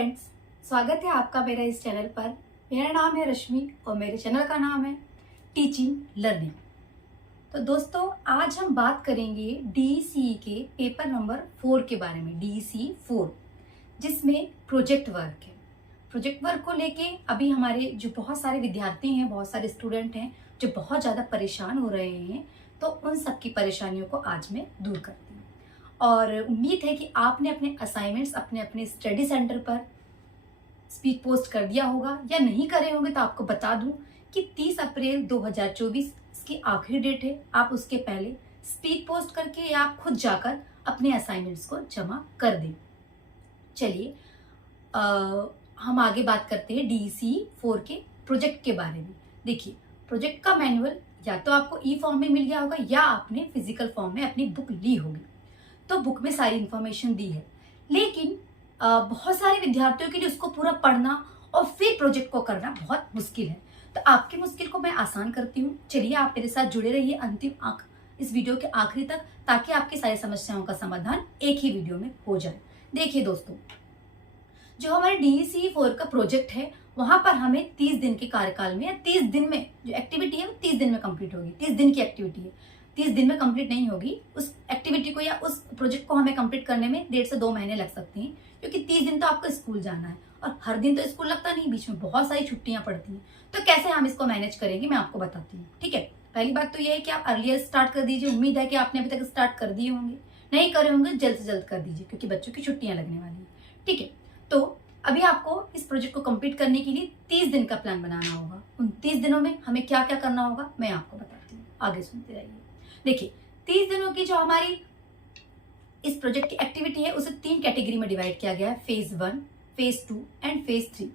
Friends, स्वागत है आपका मेरा इस चैनल पर। मेरा नाम है रश्मि और मेरे चैनल का नाम है टीचिंग लर्निंग। तो दोस्तों, आज हम बात करेंगे DECE के पेपर नंबर 4 के बारे में, DECE 4, जिसमें प्रोजेक्ट वर्क है। प्रोजेक्ट वर्क को लेके अभी हमारे जो बहुत सारे विद्यार्थी हैं, बहुत सारे स्टूडेंट हैं जो बहुत ज़्यादा परेशान हो रहे हैं, तो उन सब की परेशानियों को आज मैं दूर करती हूँ। और उम्मीद है कि आपने अपने असाइनमेंट्स अपने अपने स्टडी सेंटर पर स्पीड पोस्ट कर दिया होगा, या नहीं करे होंगे तो आपको बता दूं कि 30 अप्रैल 2024 इसकी आखिरी डेट है। आप उसके पहले स्पीड पोस्ट करके या आप खुद जाकर अपने असाइनमेंट्स को जमा कर दें। चलिए हम आगे बात करते हैं DECE 4 के प्रोजेक्ट के बारे में। देखिए, प्रोजेक्ट का मैनुअल या तो आपको ई फॉर्म में मिल गया होगा या आपने फिजिकल फॉर्म में अपनी बुक ली होगी, तो बुक में सारी इंफॉर्मेशन दी है। लेकिन बहुत सारे विद्यार्थियों के लिए उसको पूरा पढ़ना और फिर प्रोजेक्ट को करना बहुत मुश्किल है। तो आपकी मुश्किल को मैं आसान करती हूँ। चलिए, आप मेरे साथ जुड़े रहिए अंतिम इस वीडियो के आखिरी तक, ताकि आपकी सारी समस्याओं का समाधान एक ही वीडियो में हो जाए। देखिए दोस्तों, जो हमारे DECE 4 का प्रोजेक्ट है, वहां पर हमें 30 दिन के कार्यकाल में या 30 दिन में जो एक्टिविटी है वो 30 दिन में कंप्लीट होगी। 30 दिन की एक्टिविटी है, 30 दिन में कंप्लीट नहीं होगी। उस एक्टिविटी को या उस प्रोजेक्ट को हमें कंप्लीट करने में 1.5 से 2 महीने लग सकते हैं, क्योंकि 30 दिन तो आपको स्कूल जाना है और हर दिन तो स्कूल लगता नहीं, बीच में बहुत सारी छुट्टियां पड़ती हैं। तो कैसे हम इसको मैनेज करेंगे मैं आपको बताती हूँ। ठीक है, पहली बात तो ये है कि आप अर्लियर स्टार्ट कर दीजिए। उम्मीद है कि आपने अभी तक स्टार्ट कर दिए होंगे, नहीं करे होंगे जल्द से जल्द कर दीजिए, क्योंकि बच्चों की छुट्टियां लगने वाली है। ठीक है, तो अभी आपको इस प्रोजेक्ट को कंप्लीट करने के लिए 30 दिन का प्लान बनाना होगा। उन 30 दिनों में हमें क्या क्या करना होगा मैं आपको बताती हूँ, आगे सुनते रहिए। देखिए, 30 दिनों की जो हमारी इस प्रोजेक्ट की एक्टिविटी है, उसे 3 कैटेगरी में डिवाइड किया गया है, फेज 1, फेज 2 एंड फेज 3।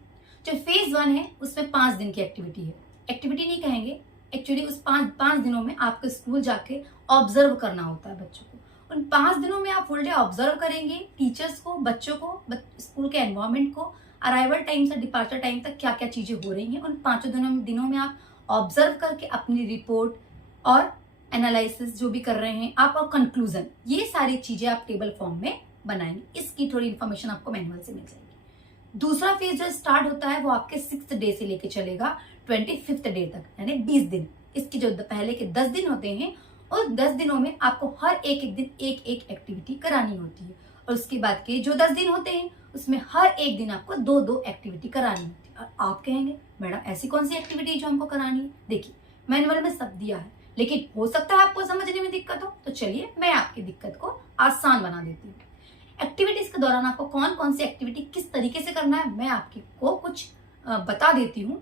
जो फेज 1 है उसमें 5 दिन की एक्टिविटी है। एक्टिविटी नहीं कहेंगे, एक्चुअली उस 5 दिनों में आपको स्कूल जाके ऑब्जर्व करना होता है बच्चों को। उन 5 दिनों में आप फुल डे ऑब्जर्व करेंगे टीचर्स को, बच्चों को, स्कूल के एनवायरमेंट को, अराइवल टाइम से डिपार्चर टाइम तक क्या क्या चीजें हो रही हैं। उन 5 दिनों में आप ऑब्जर्व करके अपनी रिपोर्ट और एनालिसिस जो भी कर रहे हैं आप, और कंक्लूजन, ये सारी चीजें आप टेबल फॉर्म में बनाएंगे। इसकी थोड़ी इन्फॉर्मेशन आपको मैनुअल से मिल जाएगी। दूसरा फेज जो स्टार्ट होता है वो आपके 6th डे से लेके चलेगा 25th डे तक, यानी 20 दिन। इसके जो पहले के 10 दिन होते हैं, उस 10 दिनों में आपको हर एक दिन एक एक्टिविटी करानी होती है। और उसके बाद के जो 10 दिन होते हैं उसमें हर एक दिन आपको 2 एक्टिविटी करानी होती है। और आप कहेंगे मैडम ऐसी कौन सी एक्टिविटी जो हमको करानी है? देखिए, मैनुअल में सब दिया है, लेकिन हो सकता है आपको समझने में दिक्कत हो, तो चलिए मैं आपकी दिक्कत को आसान बना देती हूँ। एक्टिविटीज के दौरान आपको कौन कौन सी एक्टिविटी किस तरीके से करना है मैं आपको कुछ बता देती हूँ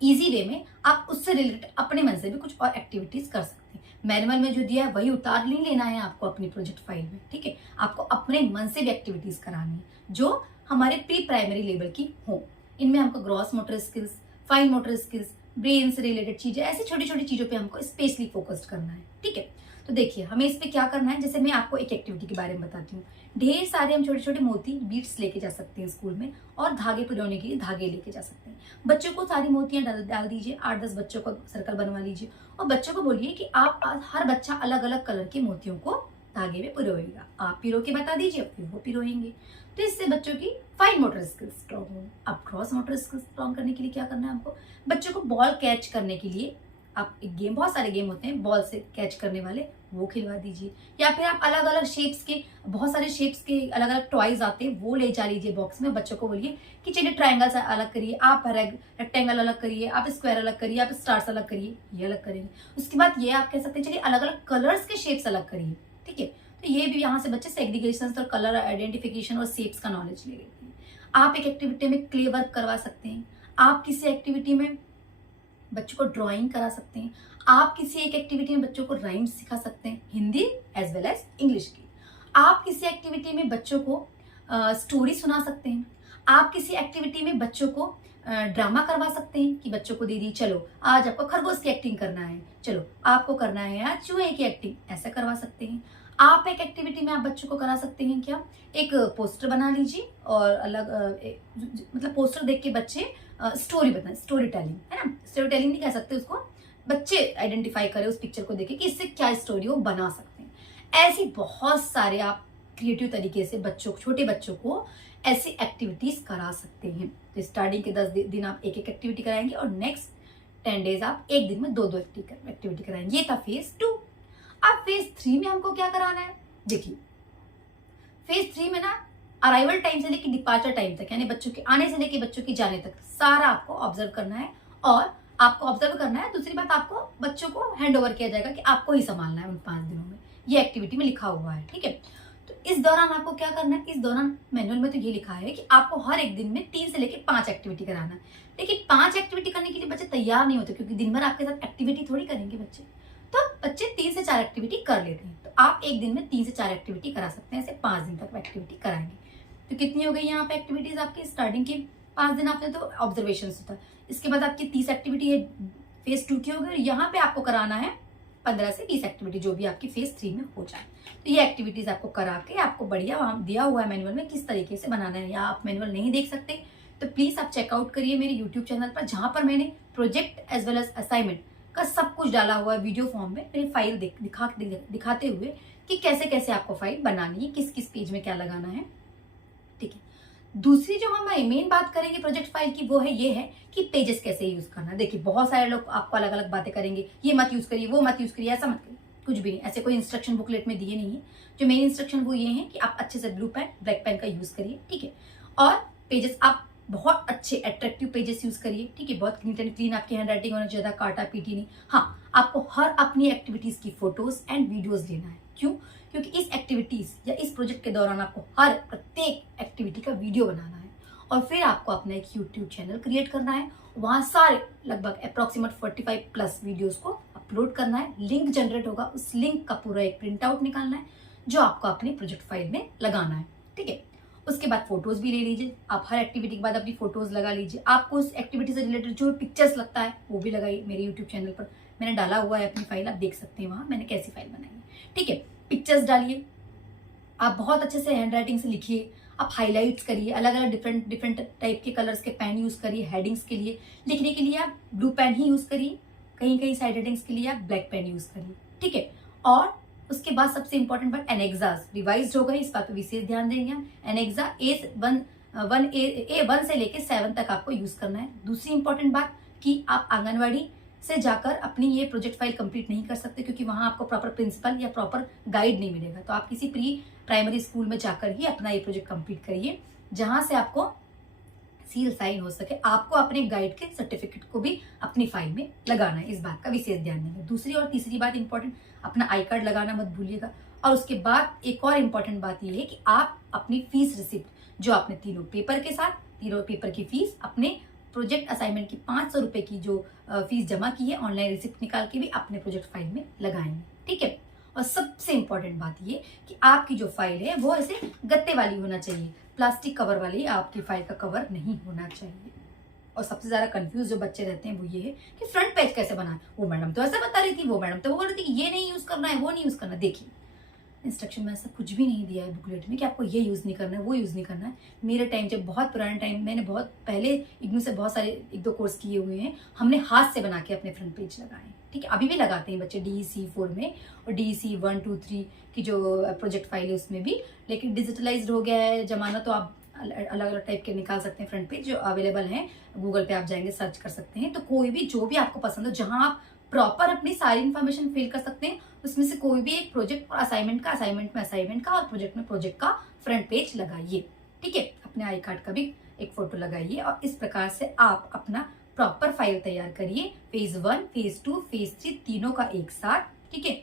इजी वे में। आप उससे रिलेटेड अपने मन से भी कुछ और एक्टिविटीज कर सकते हैं। मैनुअल में जो दिया है वही उतार नहीं लेना है आपको अपनी प्रोजेक्ट फाइल में। ठीक है, आपको अपने मन से भी एक्टिविटीज करानी है जो हमारे प्री प्राइमरी लेवल की हो। इनमें हमको gross motor skills, fine motor skills, brain से रिलेटेड चीजें, ऐसी छोटी छोटी चीजों पे हमको स्पेशली फोकस्ड करना है। ठीक है, तो देखिए हमें इस पे क्या करना है। जैसे मैं आपको एक एक्टिविटी के बारे में बताती हूँ। ढेर सारे हम छोटे छोटे मोती बीट्स लेके जा सकते हैं स्कूल में, और धागे पिरोने के लिए धागे लेके जा सकते हैं। बच्चों को सारी मोतियां डाल दीजिए, 8-10 बच्चों को सर्कल बनवा लीजिए, और बच्चों को बोलिए कि आप हर बच्चा अलग अलग कलर के मोतियों को धागे में पिरोएगा। आप पिरो के बता दीजिए, फिर वो पिरोएंगे। तो इससे बच्चों की फाइन मोटर स्किल्स स्ट्रॉन्ग होंगी। अब क्रॉस मोटर स्किल्स स्ट्रॉन्ग करने के लिए क्या करना है हमको? बच्चों को बॉल कैच करने के लिए आप एक गेम, बहुत सारे गेम होते हैं बॉल से कैच करने वाले, वो खिलवा दीजिए। या फिर आप अलग अलग शेप्स के, बहुत सारे शेप्स के अलग अलग टॉयज आते हैं, वो ले जा लीजिए बॉक्स में। बच्चों को बोलिए कि चलिए ट्रायंगल से अलग करिए, आप रेक्टेंगल अलग करिए, आप स्क्वायर अलग करिए, आप स्टार्स अलग करिए, ये अलग करेंगे। उसके बाद ये आप कह सकते हैं चलिए अलग अलग कलर्स के शेप्स अलग करिए। ठीक है, तो ये भी यहाँ से बच्चे सेग्रीगेशन और कलर आइडेंटिफिकेशन और शेप्स का नॉलेज ले लेते हैं। आप एक एक्टिविटी में क्ले वर्क करवा सकते हैं। आप किसी एक्टिविटी में बच्चों को ड्राइंग करा सकते हैं। आप किसी एक एक्टिविटी में बच्चों को राइम्स सिखा सकते हैं, Hindi as well as English की। आप किसी एक्टिविटी में बच्चों को स्टोरी सुना सकते हैं। आप किसी एक्टिविटी में बच्चों को ड्रामा करवा सकते हैं कि बच्चों को दे दी, चलो आज आपको खरगोश की एक्टिंग करना है, चलो आपको करना है आज चूहे की एक्टिंग, ऐसा करवा सकते हैं। आप एक एक्टिविटी में आप बच्चों को करा सकते हैं क्या, एक पोस्टर बना लीजिए और अलग मतलब पोस्टर देख के बच्चे स्टोरी बताएं, स्टोरी टेलिंग है ना, स्टोरी टेलिंग नहीं कह सकते उसको, बच्चे आइडेंटिफाई करें उस पिक्चर को देखे कि इससे क्या स्टोरी वो बना सकते हैं। ऐसी बहुत सारे आप क्रिएटिव तरीके से बच्चों, छोटे बच्चों को ऐसी एक्टिविटीज करा सकते हैं। तो स्टार्टिंग के 10 दिन आप एक एक एक्टिविटी कराएंगे और नेक्स्ट 10 डेज आप एक दिन में 2-2 एक्टिविटी कराएंगे। ये था फेज 2। अब फेज 3 में हमको क्या कराना है, देखिए फेज 3 में ना अराइवल टाइम से लेकर डिपार्चर टाइम तक, यानी बच्चों के आने से लेकर बच्चों के जाने तक सारा आपको ऑब्जर्व करना है। और आपको ऑब्जर्व करना है, दूसरी बात आपको बच्चों को हैंड ओवर किया जाएगा कि आपको ही संभालना है उन 5 दिनों में। ये एक्टिविटी में लिखा हुआ है, ठीक है। तो इस दौरान आपको क्या करना है, इस दौरान मैनुअल में तो ये लिखा है कि आपको हर एक दिन में 3 से लेकर 5 एक्टिविटी कराना है। लेकिन 5 एक्टिविटी करने के लिए बच्चे तैयार नहीं होते, क्योंकि दिन भर आपके साथ एक्टिविटी थोड़ी करेंगे बच्चे। तो बच्चे 3 से 4 एक्टिविटी कर लेते हैं। तो आप एक दिन में 3 से 4 एक्टिविटी करा सकते हैं, ऐसे 5 दिन तक एक्टिविटी कराएंगे। तो कितनी हो गई यहाँ पे एक्टिविटीज आपकी, स्टार्टिंग की 5 दिन आपने तो ऑब्जर्वेशन होता, इसके बाद आपकी 30 एक्टिविटी है फेज 2 की हो गई। और यहाँ पे आपको कराना है 15 से 20 एक्टिविटी, जो भी आपकी फेज 3 में हो जाए। तो ये एक्टिविटीज आपको करा के आपको बढ़िया वहां दिया हुआ है मैनुअल में किस तरीके से बनाना है। या आप मैनुअल नहीं देख सकते तो प्लीज आप चेकआउट करिए मेरे यूट्यूब चैनल पर, जहां पर मैंने project as well as assignment का सब कुछ डाला हुआ है वीडियो फॉर्म में, मेरी फाइल दिखाते हुए कि कैसे कैसे आपको फाइल बनानी है, किस किस पेज में क्या लगाना है, ठीक है। दूसरी जो हम मेन बात करेंगे प्रोजेक्ट फाइल की, वो है ये है कि पेजेस कैसे यूज करना। देखिए बहुत सारे लोग आपको अलग अलग बातें करेंगे, ये मत यूज करिए, वो मत यूज करिए, ऐसा मत करिए, कुछ भी नहीं। ऐसे कोई इंस्ट्रक्शन बुकलेट में दिए नहीं है। जो मेन इंस्ट्रक्शन वो ये है कि आप अच्छे से ब्लू पेन ब्लैक पेन का यूज करिए, ठीक है। और पेजेस आप बहुत अच्छे अट्रैक्टिव पेजेस यूज करिए, ठीक है। बहुत नीट एंड क्लीन आपकी हैंड राइटिंग होना, ज्यादा काटा पीटी नहीं। हाँ, आपको हर अपनी एक्टिविटीज की फोटोज एंड वीडियोज लेना है। क्यों? क्योंकि इस एक्टिविटीज या इस प्रोजेक्ट के दौरान आपको हर प्रत्येक एक्टिविटी का वीडियो बनाना है। और फिर आपको अपना एक यूट्यूब चैनल क्रिएट करना है, वहां सारे लगभग अप्रोक्सीमेट 45 प्लस वीडियोस को अपलोड करना है। लिंक जनरेट होगा, उस लिंक का पूरा एक प्रिंट आउट निकालना है जो आपको अपनी प्रोजेक्ट फाइल में लगाना है, ठीक है। उसके बाद फोटोज भी ले लीजिए, आप हर एक्टिविटी के बाद अपनी फोटोज लगा लीजिए। आपको उस एक्टिविटी से रिलेटेड जो पिक्चर्स लगता है वो भी लगाइए। मेरे यूट्यूब चैनल पर मैंने डाला हुआ है अपनी फाइल, आप देख सकते हैं वहां मैंने कैसी फाइल बनाई है, ठीक है। पिक्चर्स डालिए, आप बहुत अच्छे से हैंड राइटिंग से लिखिए, आप हाईलाइट्स करिए, अलग अलग डिफरेंट टाइप के कलर्स के पेन यूज करिए। हेडिंग्स के लिए लिखने के लिए आप ब्लू पेन ही यूज करिए, कहीं कहीं साइड हेडिंग्स के लिए आप ब्लैक पेन यूज करिए, ठीक है। और उसके बाद सबसे इंपॉर्टेंट बात, एनेक्सास रिवाइज हो गई, इस बात पर विशेष ध्यान देंगे हम। एनेक्सा A1 से लेके 7 तक आपको यूज करना है। दूसरी इंपॉर्टेंट बात कि आप आंगनवाड़ी से जाकर अपनी ये प्रोजेक्ट फाइल कंप्लीट नहीं कर सकते, क्योंकि वहां आपको प्रॉपर प्रिंसिपल या प्रॉपर गाइड नहीं मिलेगा। तो आप किसी प्री प्राइमरी स्कूल में जाकर ही अपना ये प्रोजेक्ट कंप्लीट करिए, जहां से आपको सील साइन हो सके। आपको अपने गाइड के सर्टिफिकेट को भी अपनी फाइल में लगाना है, इस बात का विशेष ध्यान देंगे। दूसरी और तीसरी बात इंपॉर्टेंट, अपना आई कार्ड लगाना मत भूलिएगा। और उसके बाद एक और इम्पॉर्टेंट बात यह है कि आप अपनी फीस रिसिप्ट, जो आपने तीनों पेपर के साथ, तीनों पेपर की फीस, अपने प्रोजेक्ट असाइनमेंट की 500 रुपए की जो फीस जमा की है, ऑनलाइन रिसिप्ट निकाल के भी अपने प्रोजेक्ट फाइल में लगाएंगे, ठीक है। और सबसे इंपॉर्टेंट बात ये कि आपकी जो फाइल है वो ऐसे गत्ते वाली होना चाहिए, प्लास्टिक कवर वाली आपकी फाइल का कवर नहीं होना चाहिए। और सबसे ज्यादा कंफ्यूज जो बच्चे रहते हैं वो ये है कि फ्रंट पेज कैसे बनाए। वो मैडम तो ऐसा बता रही थी, वो मैडम तो वो बोल रही थी कि ये नहीं यूज करना है, वो नहीं यूज करना। देखिए इंस्ट्रक्शन में ऐसा कुछ भी नहीं दिया है बुकलेट में कि आपको ये यूज नहीं करना है, वो यूज नहीं करना है। मेरे टाइम, जब बहुत पुराने टाइम, मैंने बहुत पहले इग्नू से बहुत सारे 1-2 कोर्स किए हुए हैं, हमने हाथ से बना के अपने फ्रंट पेज लगाए, ठीक है। अभी भी लगाते हैं बच्चे DEC 4 में और DEC 1, 2, 3 की जो प्रोजेक्ट फाइल है उसमें भी। लेकिन डिजिटलाइज्ड हो गया है जमाना, तो आप अलग अलग टाइप के निकाल सकते हैं फ्रंट पेज, जो अवेलेबल हैं गूगल पे, आप जाएंगे सर्च कर सकते हैं। तो कोई भी जो भी आपको पसंद हो, जहां आप प्रॉपर अपनी सारी इन्फॉर्मेशन फिल कर सकते हैं, उसमें से कोई भी एक प्रोजेक्ट और असाइनमेंट में असाइनमेंट का और प्रोजेक्ट में प्रोजेक्ट का फ्रंट पेज लगाइए, ठीक है। अपने आई कार्ड का भी एक फोटो लगाइए और इस प्रकार से आप अपना प्रॉपर फाइल तैयार करिए। फेज 1, फेज 2, फेज 3 तीनों का एक साथ, ठीक है,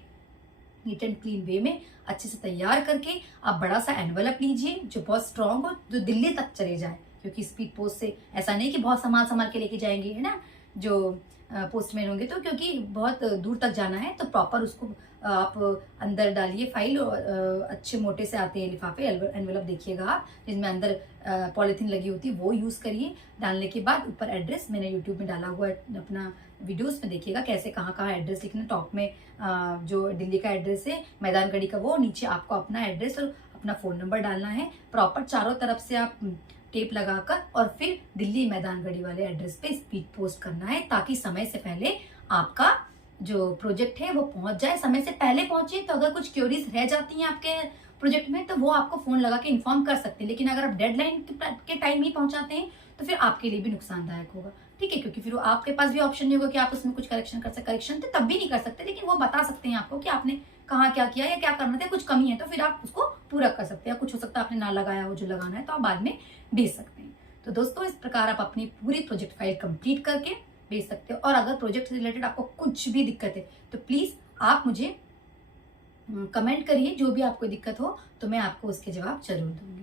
नीट एंड क्लीन वे में अच्छे से तैयार करके आप बड़ा सा एनवेलप लीजिए जो बहुत स्ट्रांग हो, जो दिल्ली तक चले जाए। क्योंकि स्पीड पोस्ट से ऐसा नहीं कि बहुत संभाल के लेके जाएंगे, है ना, जो पोस्टमैन होंगे, तो क्योंकि बहुत दूर तक जाना है तो प्रॉपर उसको आप अंदर डालिए फाइल। और अच्छे मोटे से आते हैं लिफाफे, एनवेलप देखिएगा आप, जिसमें अंदर पॉलीथीन लगी होती है, वो यूज करिए। डालने के बाद ऊपर एड्रेस मैंने यूट्यूब में डाला हुआ है अपना वीडियोस में, देखिएगा कैसे कहाँ एड्रेस लिखना। टॉप में जो दिल्ली का एड्रेस है, मैदानगढ़ी का, वो नीचे आपको अपना एड्रेस और अपना फोन नंबर डालना है। प्रॉपर चारों तरफ से आप टेप लगाकर और फिर दिल्ली मैदानगढ़ी वाले एड्रेस पे स्पीड पोस्ट करना है, ताकि समय से पहले आपका जो प्रोजेक्ट है वो पहुंच जाए। समय से पहले पहुंचे तो अगर कुछ क्वेरीज रह जाती हैं आपके प्रोजेक्ट में, तो वो आपको फोन लगा के इन्फॉर्म कर सकते हैं। लेकिन अगर आप डेडलाइन के टाइम ही पहुंचाते हैं तो फिर आपके लिए भी नुकसानदायक होगा, ठीक है, क्योंकि फिर आपके पास भी ऑप्शन नहीं होगा कि आप उसमें कुछ करेक्शन कर सकते। करेक्शन तो तब भी नहीं कर सकते, लेकिन वो बता सकते हैं आपको कि आपने कहाँ क्या किया या क्या करना था, कुछ कमी है तो फिर आप उसको पूरा कर सकते हैं। कुछ हो सकता है आपने ना लगाया हो जो लगाना है, तो आप बाद में भेज सकते हैं। तो दोस्तों, इस प्रकार आप अपनी पूरी प्रोजेक्ट फाइल कंप्लीट करके भेज सकते हो। और अगर प्रोजेक्ट से रिलेटेड आपको कुछ भी दिक्कत है तो प्लीज आप मुझे कमेंट करिए, जो भी आपको दिक्कत हो तो मैं आपको उसके जवाब जरूर दूंगी।